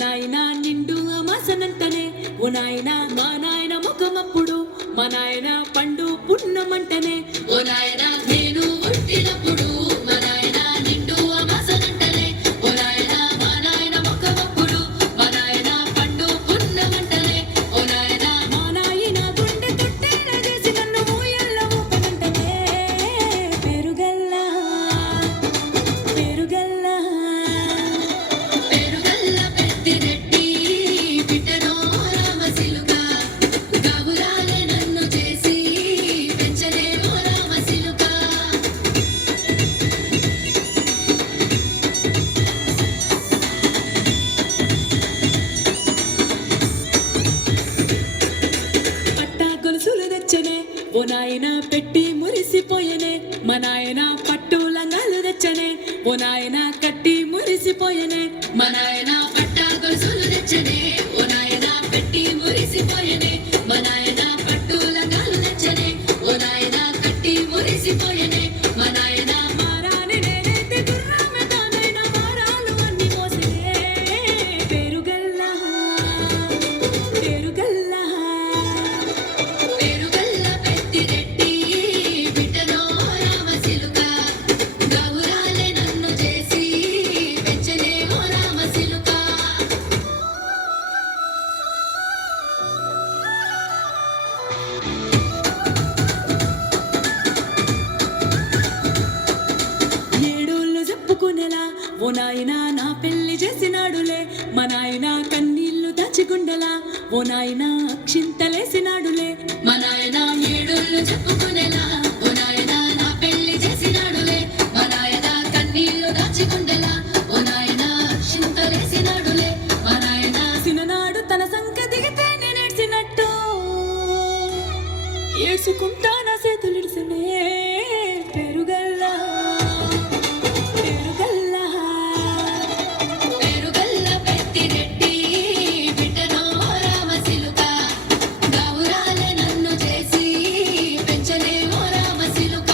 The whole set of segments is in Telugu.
నాయన నిండు అమాసనంటనే ఓ నాయన మా నాయన ముఖమప్పుడు మా నాయన పండు పున్నమంటనే ఓ నాయన నేను ఒట్టినప్పుడు మా నాయన నిండు అమాసనంటనే ఓ నాయన మా నాయన ముఖమప్పుడు మా నాయన పండు పున్నమంటనే ఓ నాయన మా నాయన గుండె తొట్టేన చేసి నన్ను ఊయల్ల ఊపనంటనే పెరుగల్లా పెరుగల్లా పెరుగల్ల పెద్దిరెడ్డి బిడ్డనో రామసిలుక గాబురాలే నన్ను చేసి పెంచలేమో రామసిలుక పట్టా గొలుసులు తెచ్చనే ఓ నాయన పెట్టి మురిసిపోయనే మా నాయన పట్టు లంగాలు తెచ్చనే ఓ నాయన కట్టి మురిసిపోయనే మా నాయన పట్టా గొలుసులు తెచ్చనే ఓ నాయన పెట్టి మురిసిపోయనే మా నాయన పట్టు లంగాలు తెచ్చనే ఓ నాయన కట్టి మురిసిపోయనే మా నాయన మారాని నేనైతే గుర్రామె తానైన మారాలు అన్ని మోసనే పెరుగల్లా పెరుగల్లా పెరుగల్ల పెద్దిరెడ్డి బిడ్డనో రామసిలుక గౌరాలే నన్ను చేసి పెంచలేమో రామసిలుక ఏడోళ్ళు చెప్పుకునేలా ఓ నాయన నా పెళ్లి చేసినాడులే మా నాయన కన్నీళ్లు దాచిగుండలా ఓ నాయన అక్షింతలేసినాడులే మా నాయన ఏడోళ్ళు చెప్పుకునేలా ఓ నాయన నా పెళ్లి చేసినాడులే మా నాయన కన్నీళ్లు దాచిగుండలా ఓ నాయన అక్షింతలేసినాడులే మా నాయన సిననాడు తన సంక దిగితే నేనేడ్చినట్టు ఏడ్చుకుంటా నా చేతులిడిసనే పెరుగల్లా పెరుగల్లా పెరుగల్ల పెద్దిరెడ్డి బిడ్డనో రామసిలుక గౌరాలే నన్ను చేసి పెంచలేమో రామసిలుక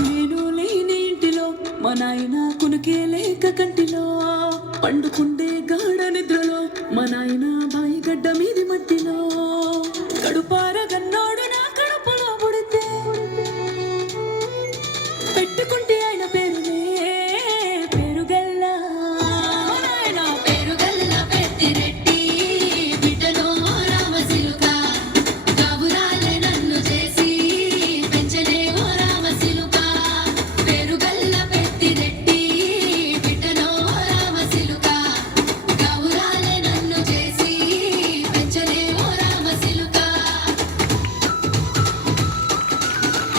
నేను లేని ఇంటిలో మా నాయన కునుకే లేక కంటిలో పండుకుండే గాఢ నిద్రలో మా నాయన బాయి గడ్డ మీది మట్టిలో కడుపార గన్నోడు